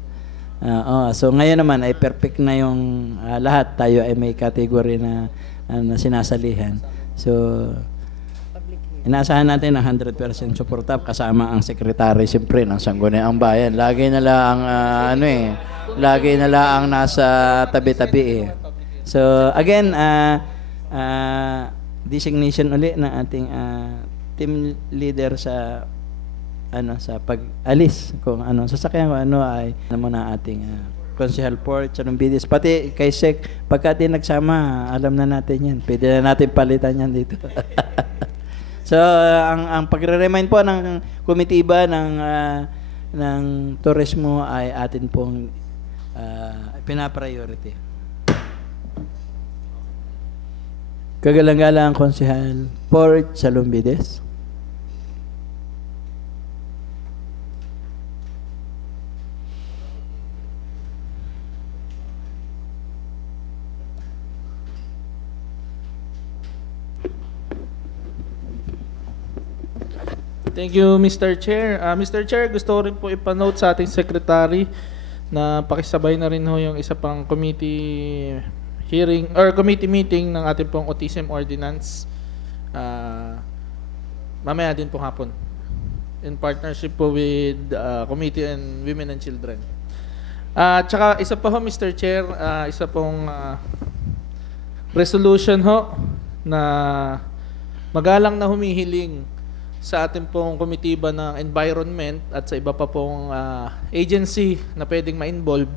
So ngayon naman ay perfect na yung lahat tayo ay may category na sinasalihan. So inaasahan natin ng 100% support up kasama ang secretary siyempre ng Sangguniang Bayan. Lagi na lang lagi na lang nasa tabi-tabi So again, designation uli ng ating team leader sa sa pag-alis kung sasakyan ko ay muna ating Konsehal Port, Chalombides, pati kay Sec, pagka nagsama, alam na natin yan. Pwede na natin palitan yan dito. So, ang pagre-remind po ng komitiba ng turismo ay atin pong pinapriority. Kagalang-galang Konsehal Port Chalombides. Thank you, Mr. Chair. Mr. Chair, gusto ko rin po ipanote sa ating secretary na pakisabay na rin ho yung isa pang committee hearing or committee meeting ng ating pong autism ordinance mamaya din po hapon in partnership po with Committee on Women and Children. Tsaka isa pa ho, Mr. Chair, isa pong resolution ho na magalang na humihiling sa ating pong komitiba ng environment at sa iba pa pong agency na pwedeng ma-involve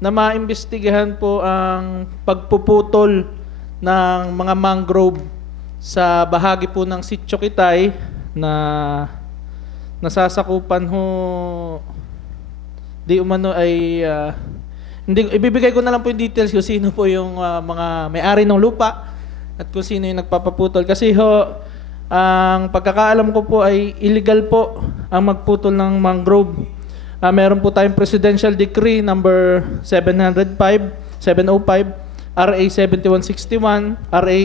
na maimbestigahan po ang pagpuputol ng mga mangrove sa bahagi po ng Sitio Kitay na nasasakupan ho di umano ay hindi, ibibigay ko na lang po yung details kung sino po yung mga may-ari ng lupa at kung sino yung nagpapaputol kasi ho ang pagkakaalam ko po ay illegal po ang magputol ng mangrove. Meron po tayong Presidential Decree number 705, RA 7161, RA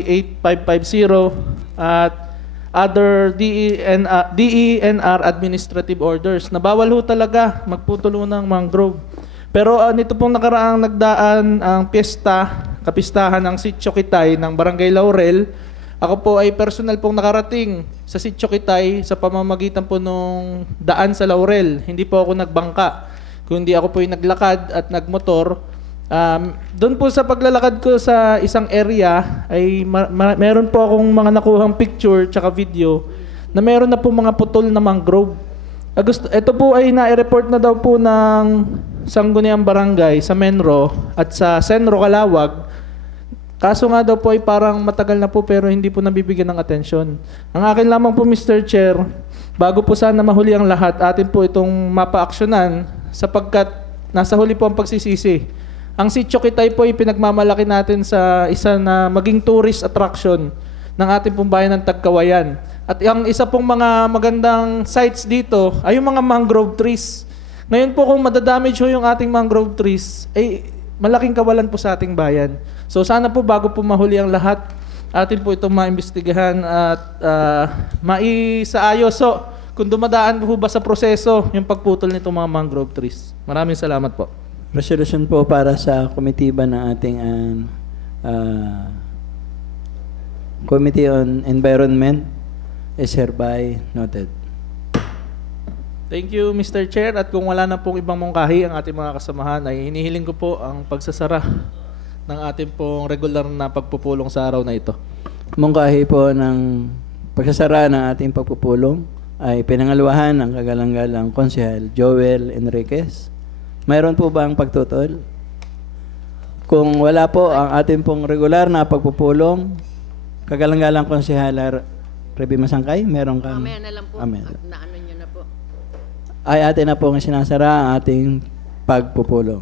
8550, at other DENR administrative orders na bawal ho talaga magputol ng mangrove. Pero nito pong nakaraang nagdaan ang kapistahan ng Sitio Kitay ng Barangay Laurel. Ako po ay personal pong nakarating sa Sitio Kitay sa pamamagitan po nung daan sa Laurel. Hindi po ako nagbangka, kundi ako po ay naglakad at nagmotor. Doon po sa paglalakad ko sa isang area ay meron po akong mga nakuhang picture tsaka video na meron na po mga putol na mangrove. Ito po ay na-report na daw po ng Sangguniang Barangay sa Menro at sa Senro Calawag. Kaso nga daw po ay parang matagal na po pero hindi po nabibigyan ng atensyon. Ang akin lamang po, Mr. Chair, bago po sana mahuli ang lahat, atin po itong mapa-aksyonan sapagkat nasa huli po ang pagsisisi. Ang Sitio Kitay po ay pinagmamalaki natin sa isa na maging tourist attraction ng ating pong bayan ng Tagkawayan. At ang isa pong mga magandang sites dito ay yung mga mangrove trees. Ngayon po kung madadamage ho yung ating mangrove trees, ay malaking kawalan po sa ating bayan. So sana po bago po mahuli ang lahat, atin po itong maimbestigahan at maisaayos. So kung dumadaan po ba sa proseso yung pagputol nitong mga mangrove trees. Maraming salamat po. Resolution po para sa komitiba ng ating Committee on Environment is hereby noted. Thank you, Mr. Chair. At kung wala na pong ibang mungkahi ang ating mga kasamahan, ay hinihiling ko po ang pagsasara ng ating pong regular na pagpupulong sa araw na ito. Mungkahi po ng pagsasara ng ating pagpupulong ay pinangaluhan ng kagalang-galang Konsehal Joel Enriquez. Mayroon po ba ang pagtutol? Kung wala po ang ating pong regular na pagpupulong, Kagalang-galang Konsehala Reby Masangkay, meron kang... Mamaya na lang po. Amen. Naano nyo na po. Ay atin na po ang sinasara ang ating pagpupulong.